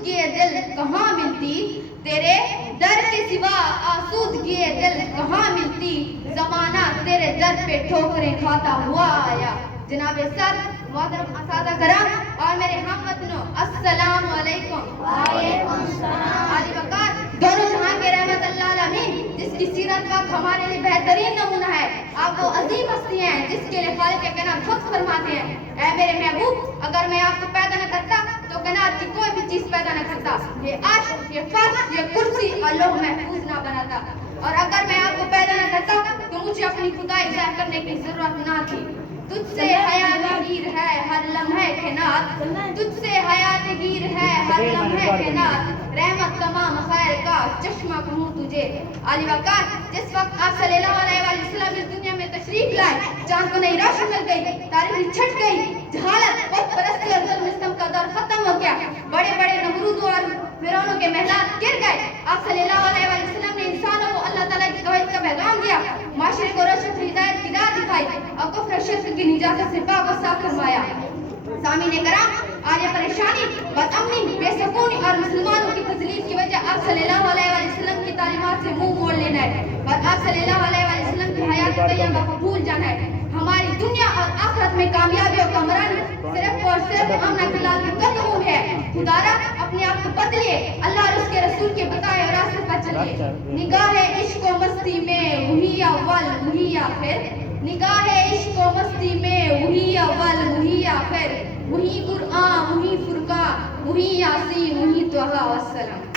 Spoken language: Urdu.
آسودگی دل کہاں ملتی، تیرے در کے سوا آسودگی دل کہاں ملتی، زمانہ تیرے در پہ ٹھوکریں کھاتا ہوا آیا۔ جناب سر، محترم اساتذہ کرام اور میرے ہم وطنوں، السلام علیکم۔ وعلیکم السلام۔ علی وقار دونوں جہاں کے رحمت اللہ العالمین، جس کی سیرت پاک ہمارے لیے بہترین نمونہ ہے، آپ وہ عظیم ہستی ہیں جس کے لیے خالق کائنات خود فرماتے ہیں، اے میرے محبوب، اگر میں آپ کو پیدا نہ کرتا تو کائنات کی کوئی بھی چیز پیدا نہ کرتا، یہ عرش، یہ فرش، یہ کرسی اور لوح محفوظ نہ بناتا، اور اگر میں آپ کو پیدا نہ کرتا تو مجھے اپنی خدائی ظاہر کرنے کی ضرورت نہ تھی۔ تجھ سے حیات گیر ہے ہر لمحے کائنات، تجھ سے حیات گیر ہے ہر لمحے کائنات، رحمت تمام خیر کا چشمہ کہوں تجھے۔ علی وقار، جس وقت آپ صلی اللہ علیہ وآلہ وسلم اس دنیا میں تشریف لائے، چاند کو نئی روشنی مل گئی، تاریخی چھٹ گئی، جہالت، بت پرستی اور ظلم ستم کا دور ختم ہو گیا، بڑے بڑے نمرودوں اور فرعونوں کے محلات گر گئے۔ آپ صلی اللہ علیہ وآلہ وسلم نے انسانوں کو اللہ تعالیٰ کی توحید کا پیغام دیا، معاشرے کو روشن ہدایت کی راہ دکھائی اور کفر و شرک کی نجاست سے پاک و صاف فرمایا۔ سامعین کرام، آج یہ پریشانی، بد امنی، بے سکونی اور مسلمانوں کی تذلیل کی وجہ آپ صلی اللہ علیہ وآلہ وسلم کی تعلیمات سے منہ موڑ لینا ہے اور آپ صلی اللہ علیہ وآلہ وسلم کی حیات طیبہ کو بھول جانا ہے۔ ہماری دنیا اور آخرت میں کامیابی اور کامرانی صرف اور صرف امن فلال کے قدموں میں ہے۔ خدارا، اپنے آپ کو بدلیے، اللہ اور اس کے رسول کے بتائے اور راستے پر چلیے۔ نگاہ عشق و مستی میں وہی اول وہی آخر، نگاہ عشق و مستی میں وہی اول وہی آخر، وہی قرآن وہی فرقان وہی یاسین وہی طٰہٰ والسلام۔